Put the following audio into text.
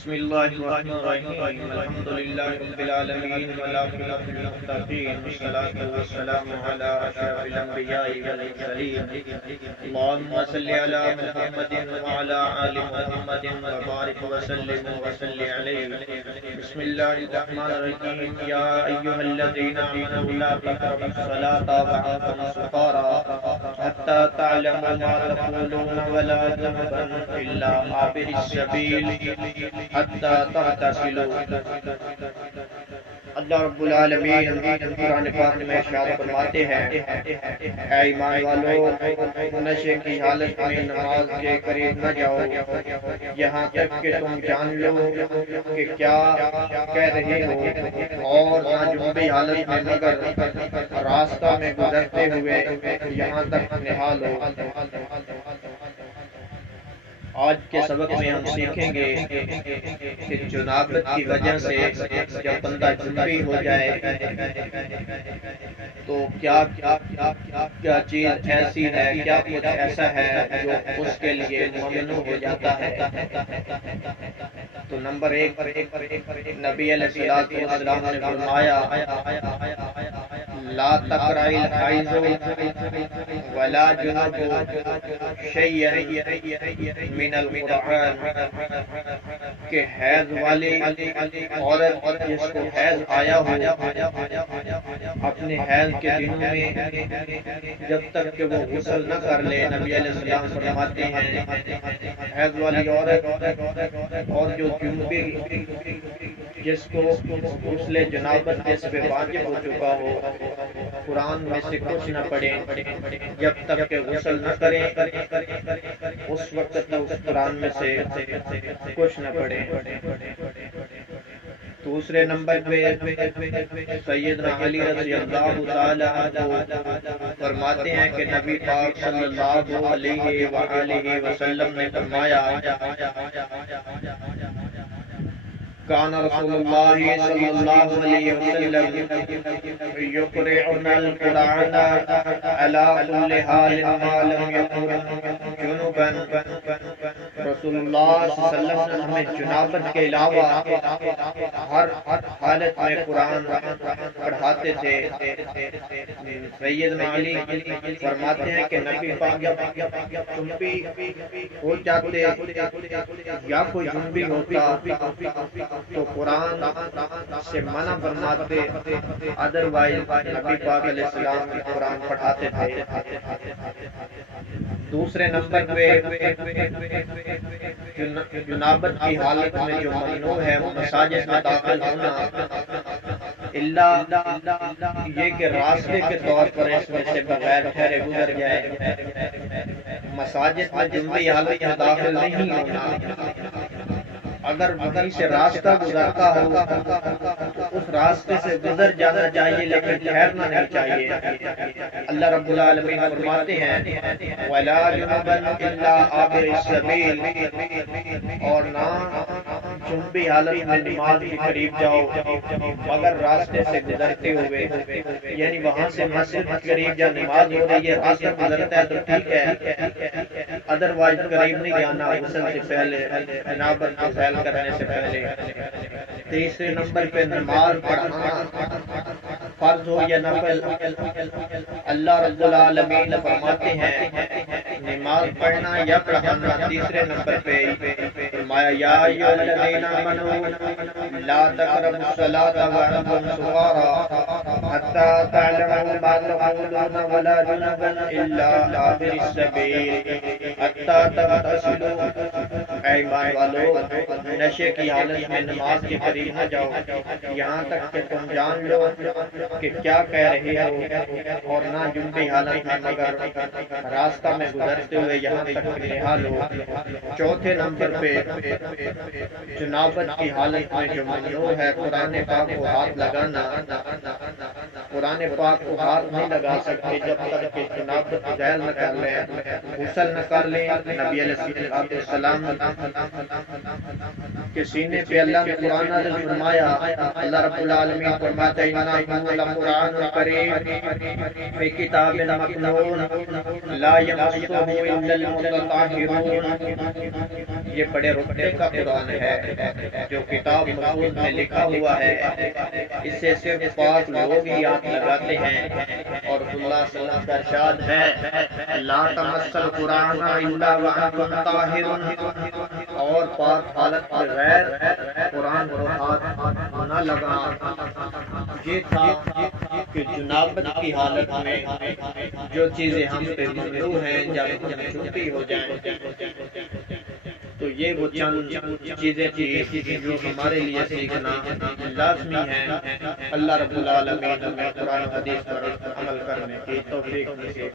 بسم الله الرحمن الرحيم الحمد لله رب العالمين والعاقبة للمتقين والصلاة والسلام على أشرف الأنبياء والمرسلين اللهم صل على محمد وعلى آل محمد وبارك وسلم عليه. بسم الله الرحمن الرحيم يا أيها الذين آمنوا لا تقربوا الصلاة وأنتم سكارى حتى تعلموا ما تقولون ولا جنبا إلا عابر السبيل حتى تغتسلوا. اللہ رب العالمین قرآن پاک میں ارشاد فرماتے ہیں اے ایمان والو، نشے کی حالت میں نماز کے قریب نہ جاؤ یہاں تک کہ تم جان لو کہ کیا کہہ رہے ہو، اور نہ جنبی حالت میں مگر راستہ میں گزرتے ہوئے یہاں تک نہا لو۔ آج کے سبق میں ہم سیکھیں گے کہ جنابت کی وجہ سے جب بندہ جنبی ہو جائے تو کیا چیز ایسی ہے، کیا کچھ ایسا ہے جو اس کے لیے ممنوع ہو جاتا ہے۔ تو نمبر ایک، نبی علیہ السلام نے فرمایا لا تقرأ الحائض ولا جنب شيئا من القرآن، کہ حیض والی عورت جس کو حیض آیا ہو اپنے حیض کے دنوں میں جب تک کہ وہ غسل نہ کر لے، نبی علیہ السلام فرماتے ہیں حیض والی عورت اور جو جنبی جس کو غسل جنابت جس پہ واجب ہو چکا ہو، قرآن میں سے کچھ نہ پڑھیں جب تک کہ غسل نہ کریں، اس وقت تک اس قرآن میں سے کچھ نہ پڑھیں۔ دوسرے نمبر پہ سیدنا علی رضی اللہ تعالی عنہ فرماتے ہیں کہ نبی پاک صلی اللہ علیہ وآلہ وسلم نے فرمایا کان رسول اللہ صلی اللہ علیہ وسلم یقرئنا القرآن علی کل حال ما لم یکن جنبا۔ رسول اللہ صلی اللہ علیہ وسلم ہمیں جنابت کے علاوہ ہر حالت میں قرآن پڑھاتے تھے۔ سیدنا علی فرماتے ہیں کہ نبی پاک جنبی ہو جاتے یا کوئی جنبی ہوتا تو قرآن سے منع فرماتے، ادروائز نبی پاک علیہ السلام قرآن پڑھاتے تھے۔ دوسرے نمبر پہ جنابت کی حالت میں جو ممنوع ہے مساجد میں داخل ہونا، اللہ یہ کہ راستے کے طور پر اس میں سے بغیر ٹھہرے گزر جائے۔ مساجد میں جنبی حالت میں داخل نہیں ہونا، اگر وہیں سے راستہ گزرتا ہو تو اس راستے سے گزر جانا چاہیے لیکن ٹھہرنا نہیں چاہیے۔ اللہ رب العالمین فرماتے ہیں وَلَا جُنُبًا إِلَّا عَابِرِ السَّبِيلِ، اور نہ جنبی حالت میں نماز کے قریب جاؤ مگر راستے سے گزرتے ہوئے، یعنی وہاں سے مسجد کے قریب جا نماز ہو رہی ہے، راستہ گزرتا ہے تو ٹھیک ہے، ادروائز قریب نہیں جانا غسل سے پہلے، جنابت کو فعل کرنے سے پہلے۔ تیسرے نمبر پہ نماز پڑھنا فرض ہو یا نفل، اللہ رب العالمین فرماتے ہیں نماز پڑھنا یا پڑھانا۔ تیسرے نمبر پہ فرمایا یا ایھا الذین آمنوا لا تقربوا الصلاة وانتم سکارى حتى تعلموا ما تقولون ولا جنبا الا عابر السبیل حتى تغتسلوا۔ اے ایمان والو، نشے کی حالت میں نماز کے قریب نہ جاؤ یہاں تک کہ تم جان لو کہ کیا کہہ رہے ہو، اور نہ جنبی حالت میں مگر راستہ میں گزرتے ہوئے یہاں تک نہا لو۔ چوتھے نمبر پہ جنابت کی حالت میں جو ممنوع ہے قرآن پاک کو ہاتھ لگانا، قرآن پاک کو ہاتھ نہیں لگا سکتے جب تک کہ جنابت زائل نہ کر لیں، غسل نہ کر لیں۔ نبی علیہ السلام کے سینے پہ اللہ نے قرآن نازل فرمایا، اللہ رب العالمین فرماتے ہیں انہ لقرآن کریم فی کتاب مکنون لا یمسہ الا المطہرون۔ یہ بڑے رتبے کا قرآن ہے جو کتاب مقبول میں لکھا ہوا ہے، اس سے صرف 5 لوگ ہی ہاتھ لگاتے ہیں، اور اللہ صلی اللہ کا ارشاد ہے لا تمس القرآن الا وانتم طاہرون، اور پاک حالت کے بغیر قرآن کو ہاتھ نہ لگا۔ یہ تھا کہ جنابت کی حالت میں جو چیزیں ہم پہ ممنوع ہیں جب ہم چھوٹی ہو جائیں، تو یہ وہ چند چیزیں تھی جو ہمارے لیے سیکھنا لازمی ہے۔ اللہ رب العالمین ہمیں قرآن و حدیث پر عمل کرنے کی توفیق نصیب